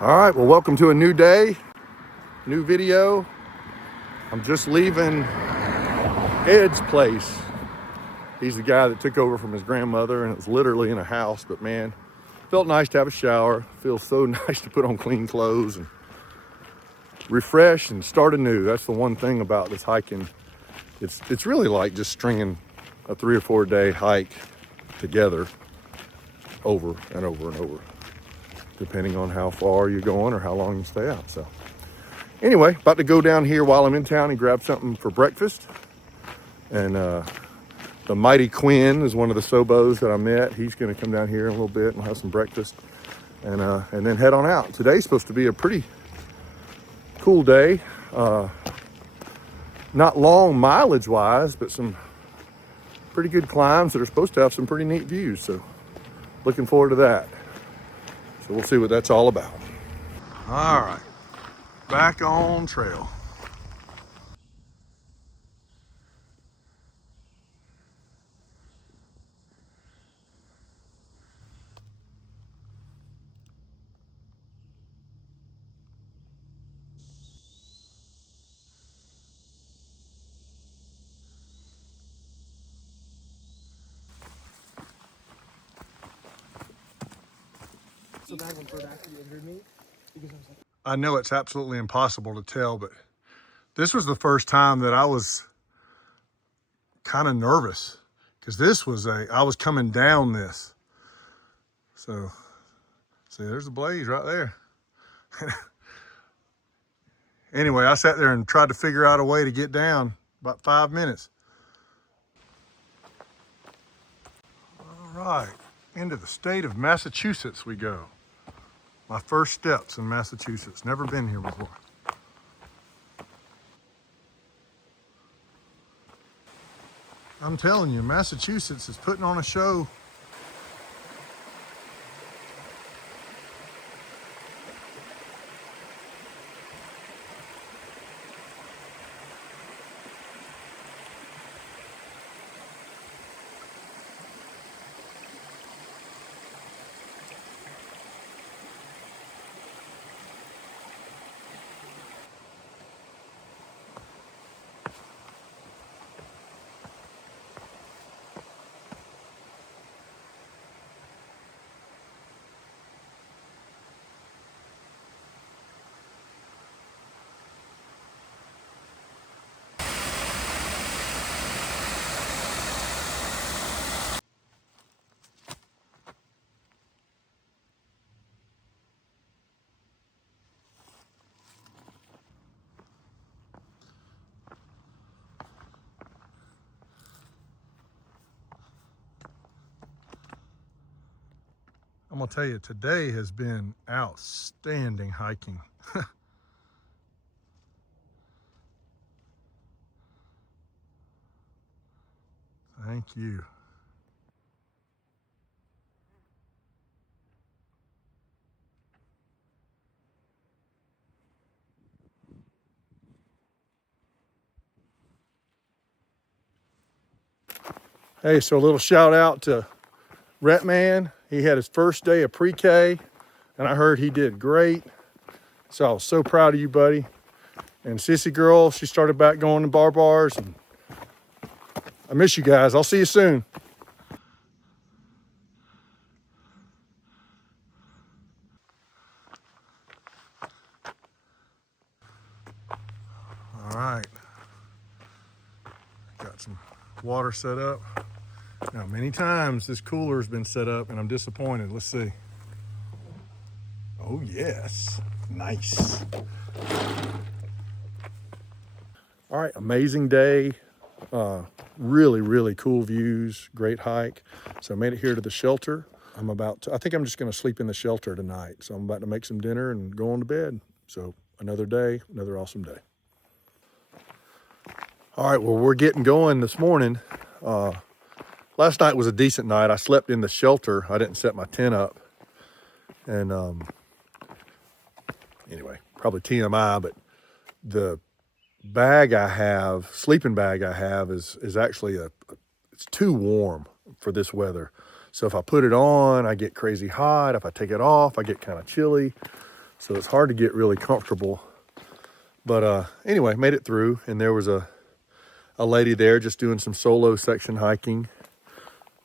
All right, well, welcome to a new day, new video. I'm just leaving Ed's place. He's the guy that took over from his grandmother, and it was literally in a house, but man, felt nice to have a shower. Feels so nice to put on clean clothes and refresh and start anew. That's the one thing about this hiking. It's really like just stringing a 3 or 4 day hike together over and over and over, depending on how far you're going or how long you stay out. So anyway, about to go down here while I'm in town and grab something for breakfast. And the Mighty Quinn is one of the Sobos that I met. He's gonna come down here in a little bit and we'll have some breakfast and then head on out. Today's supposed to be a pretty cool day. Not long mileage wise, but some pretty good climbs that are supposed to have some pretty neat views. So looking forward to that. So we'll see what that's all about. All right, back on trail. So that one bird actually injured me because I was like, I know it's absolutely impossible to tell, but this was the first time that I was kind of nervous because I was coming down this. So, see, there's the blaze right there. Anyway, I sat there and tried to figure out a way to get down about 5 minutes. All right, into the state of Massachusetts we go. My first steps in Massachusetts. Never been here before. I'm telling you, Massachusetts is putting on a show. I'm gonna tell you, today has been outstanding hiking. Thank you. Hey, so a little shout out to Rhett Man. He had his first day of pre-K and I heard he did great. So I was so proud of you, buddy. And Sissy Girl, she started back going to bars, and I miss you guys. I'll see you soon. All right. Got some water set up. Now, many times this cooler's been set up and I'm disappointed. Let's see. Oh, yes. Nice. All right, amazing day. Really, really cool views, great hike. So I made it here to the shelter. I think I'm just gonna sleep in the shelter tonight. So I'm about to make some dinner and go on to bed. So another day, another awesome day. All right, well, we're getting going this morning. Last night was a decent night. I slept in the shelter. I didn't set my tent up. And anyway, probably TMI, but the sleeping bag I have is actually it's too warm for this weather. So if I put it on, I get crazy hot. If I take it off, I get kind of chilly. So it's hard to get really comfortable. But anyway, made it through, and there was a lady there just doing some solo section hiking.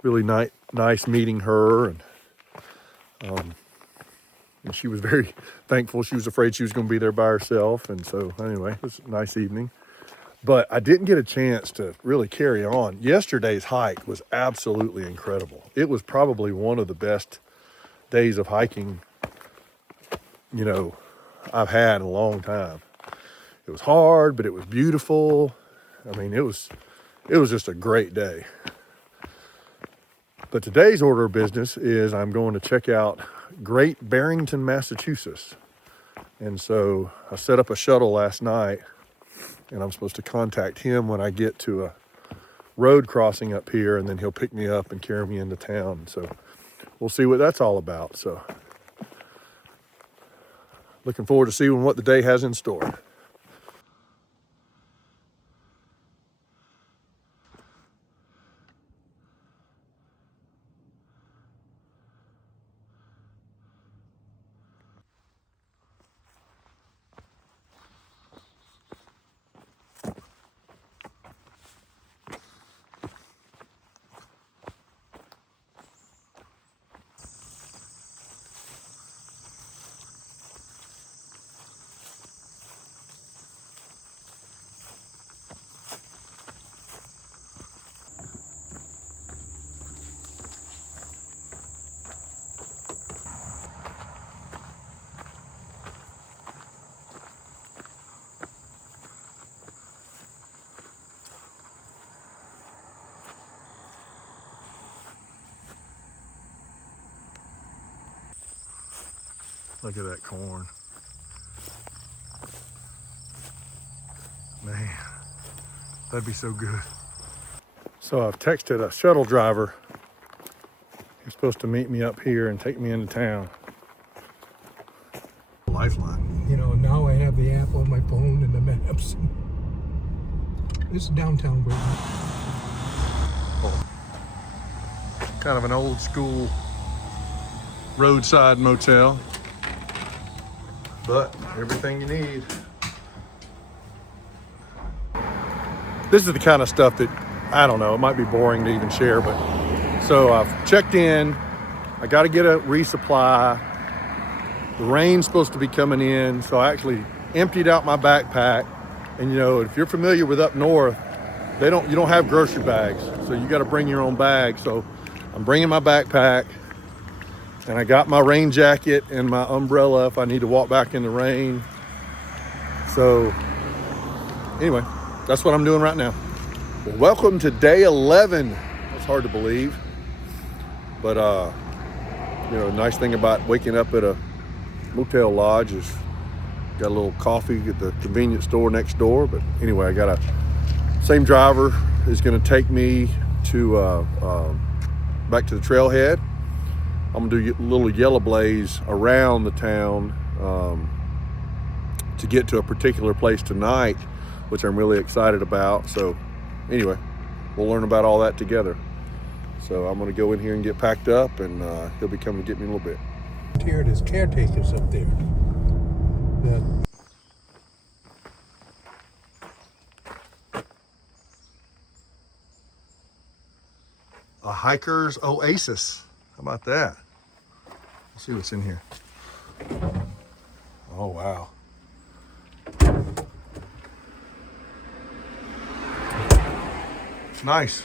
Really nice meeting her, and she was very thankful. She was afraid she was going to be there by herself, and so anyway, it was a nice evening. But I didn't get a chance to really carry on. Yesterday's hike was absolutely incredible. It was probably one of the best days of hiking, I've had in a long time. It was hard, but it was beautiful. I mean, it was just a great day. But today's order of business is I'm going to check out Great Barrington, Massachusetts. And so I set up a shuttle last night, and I'm supposed to contact him when I get to a road crossing up here, and then he'll pick me up and carry me into town. So we'll see what that's all about. So looking forward to seeing what the day has in store. Look at that corn. Man, that'd be so good. So I've texted a shuttle driver. He's supposed to meet me up here and take me into town. Lifeline. Now I have the app on my phone and the maps. This is downtown Greylock. Kind of an old school roadside motel, but everything you need. This is the kind of stuff that, I don't know, it might be boring to even share, but so I've checked in. I got to get a resupply. The rain's supposed to be coming in, so I actually emptied out my backpack. And if you're familiar with up north, you don't have grocery bags, so you got to bring your own bag. So I'm bringing my backpack, and I got my rain jacket and my umbrella if I need to walk back in the rain. So anyway, that's what I'm doing right now. Well, welcome to day 11. It's hard to believe, but nice thing about waking up at a motel lodge is got a little coffee at the convenience store next door. But anyway, I got same driver is going to take me to back to the trailhead. I'm gonna do a little yellow blaze around the town to get to a particular place tonight, which I'm really excited about. So anyway, we'll learn about all that together. So I'm gonna go in here and get packed up, and he'll be coming to get me in a little bit. Here there's caretakers up there. A hiker's oasis. How about that? Let's see what's in here. Oh, wow. It's nice.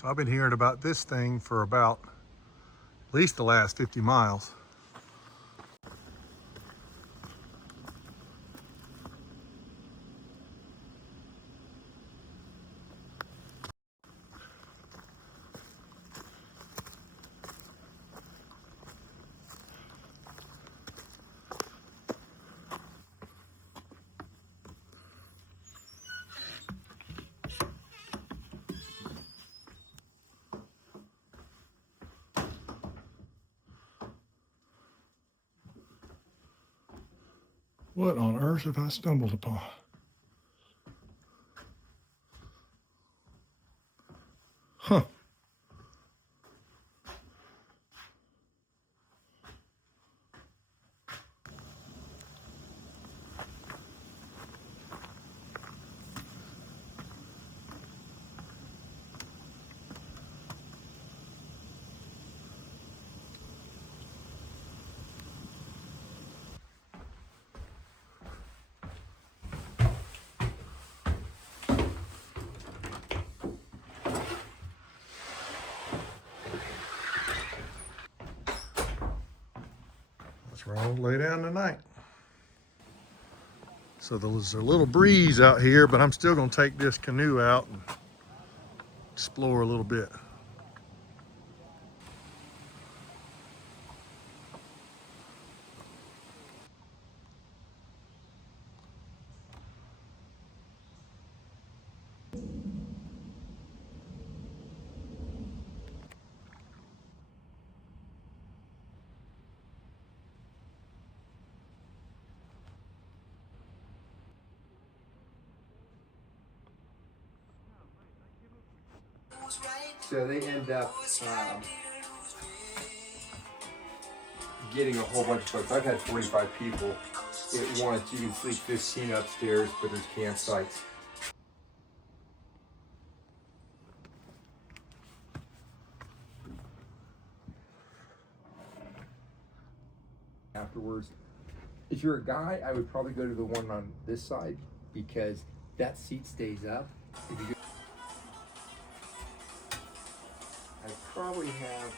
So I've been hearing about this thing for about at least the last 50 miles. What on earth have I stumbled upon? Huh. Let's roll, lay down tonight. So there's a little breeze out here, but I'm still gonna take this canoe out and explore a little bit. So they end up getting a whole bunch of folks. I've had 45 people at once. You can sleep 15 upstairs, but there's campsites. Afterwards, if you're a guy, I would probably go to the one on this side because that seat stays up. If you go, I probably have.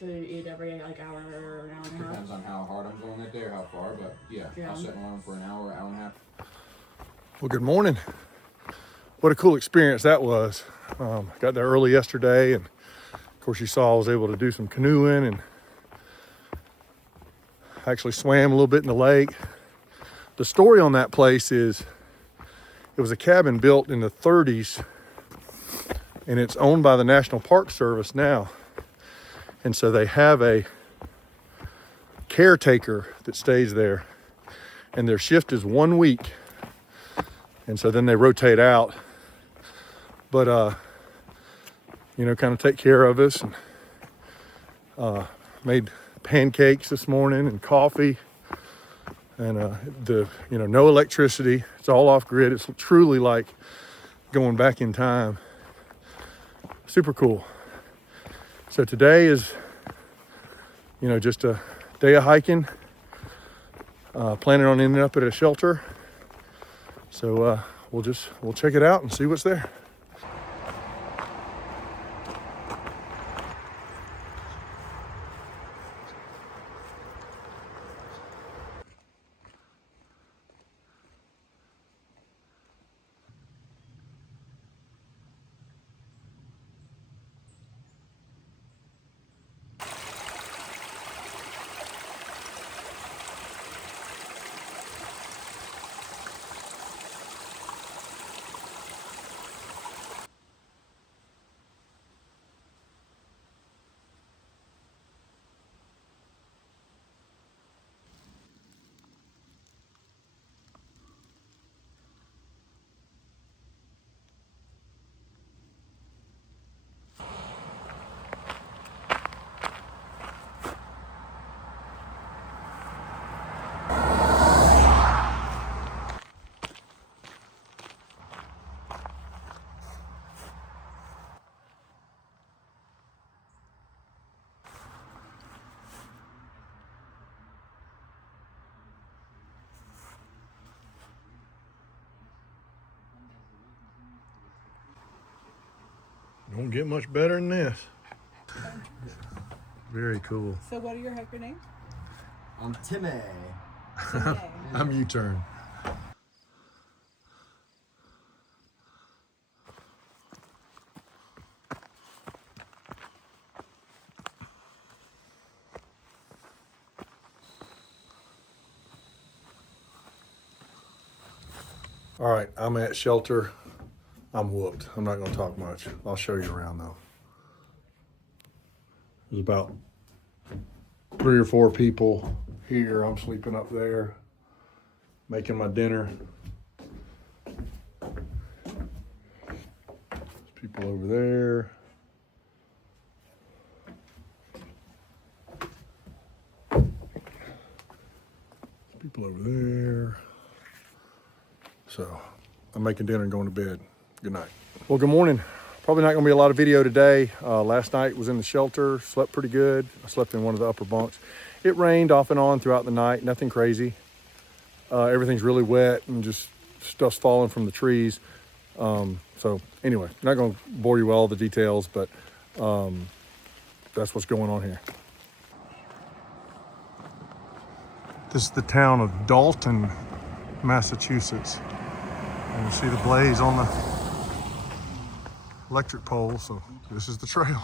So you eat every like hour or an hour and a half? Depends on how hard I'm going that day or how far, but yeah. I'll set an alarm for an hour, hour and a half. Well, good morning. What a cool experience that was. Got there early yesterday, and of course you saw I was able to do some canoeing and actually swam a little bit in the lake. The story on that place is it was a cabin built in the 30s, and it's owned by the National Park Service now. And so they have a caretaker that stays there, and their shift is 1 week. And so then they rotate out, but, kind of take care of us, and made pancakes this morning and coffee, and no electricity. It's all off grid. It's truly like going back in time. Super cool. So today is, just a day of hiking. Planning on ending up at a shelter. So we'll check it out and see what's there. Don't get much better than this. Very cool. So what are your hiker names? I'm Timmy. I'm U-turn. All right, I'm at shelter. I'm whooped. I'm not gonna talk much. I'll show you around though. There's about 3 or 4 people here. I'm sleeping up there, making my dinner. There's people over there. There's people over there. So I'm making dinner and going to bed. Good night. Well, good morning. Probably not gonna be a lot of video today. Last night was in the shelter, slept pretty good. I slept in one of the upper bunks. It rained off and on throughout the night, nothing crazy. Everything's really wet and just stuff's falling from the trees. So anyway, not gonna bore you with all the details, but that's what's going on here. This is the town of Dalton, Massachusetts. And you see the blaze on the electric pole, so this is the trail.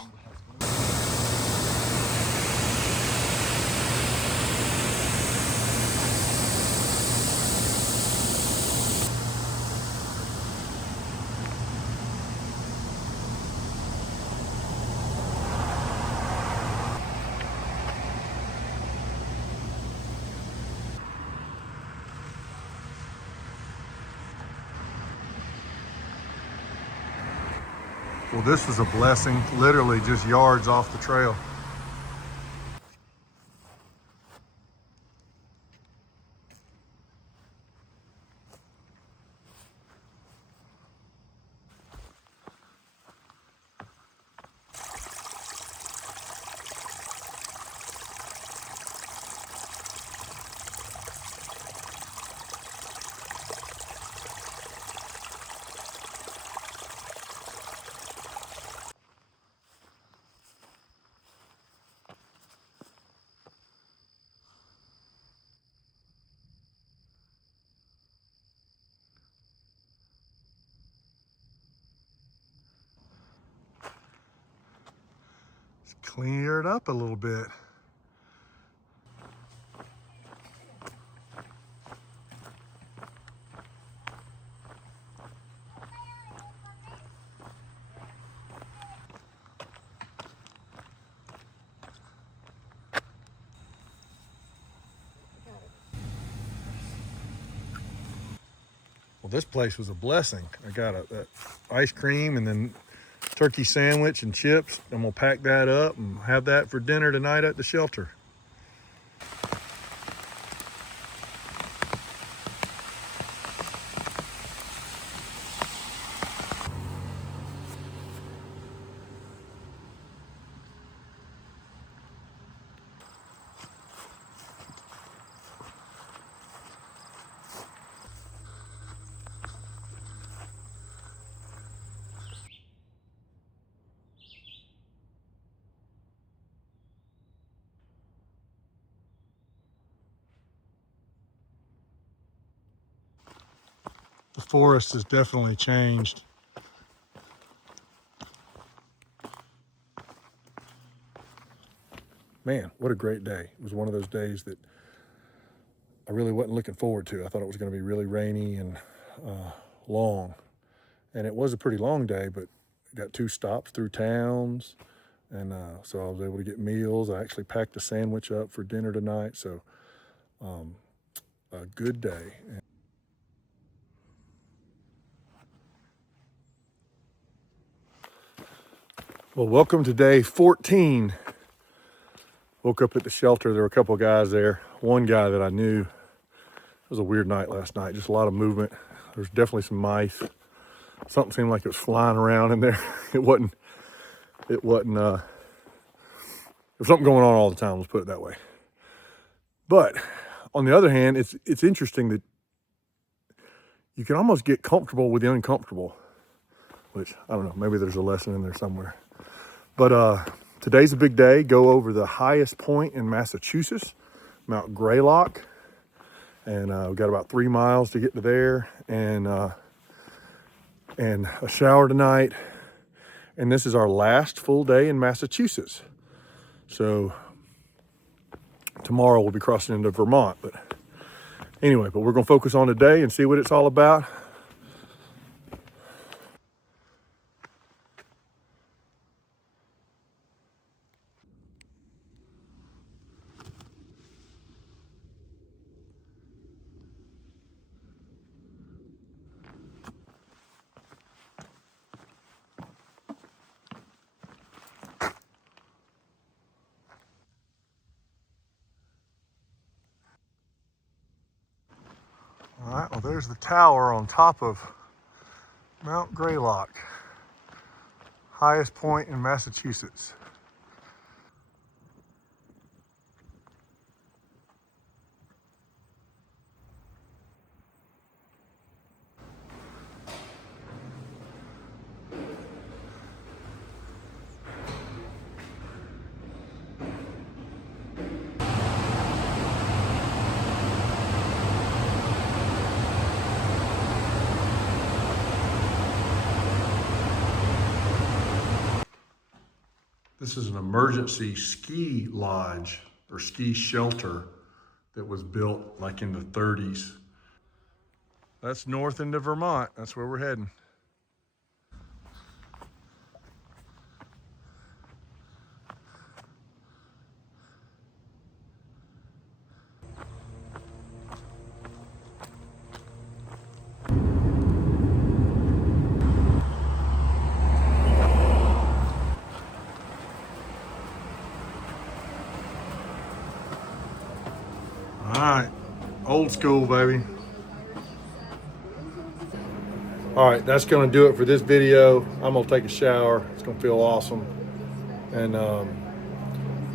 Well, this was a blessing, literally just yards off the trail. Clear it up a little bit. Well, this place was a blessing. I got that ice cream and then turkey sandwich and chips. I'm gonna pack that up and have that for dinner tonight at the shelter. The forest has definitely changed. Man, what a great day. It was one of those days that I really wasn't looking forward to. I thought it was going to be really rainy and long. And it was a pretty long day, but got 2 stops through towns. And so I was able to get meals. I actually packed a sandwich up for dinner tonight. So a good day. Well, welcome to day 14. Woke up at the shelter. There were a couple of guys there. One guy that I knew. It was a weird night last night. Just a lot of movement. There's definitely some mice. Something seemed like it was flying around in there. It wasn't, there was something going on all the time, let's put it that way. But on the other hand, it's interesting that you can almost get comfortable with the uncomfortable. which I don't know, maybe there's a lesson in there somewhere. But today's a big day. Go over the highest point in Massachusetts, Mount Greylock. And we've got about 3 miles to get to there, and a shower tonight. And this is our last full day in Massachusetts. So tomorrow we'll be crossing into Vermont. But anyway, we're gonna focus on today and see what it's all about. All right, well, there's the tower on top of Mount Greylock, highest point in Massachusetts. This is an emergency ski lodge or ski shelter that was built like in the 30s. That's north into Vermont. That's where we're heading. All right, old school, baby. All right, that's gonna do it for this video. I'm gonna take a shower. It's gonna feel awesome. And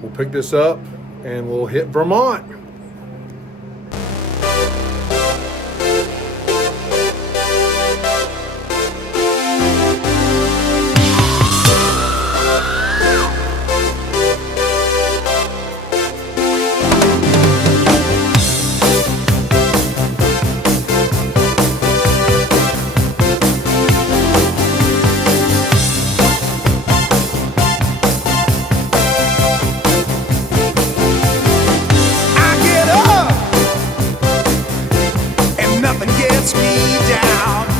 we'll pick this up and we'll hit Vermont. Nothing gets me down.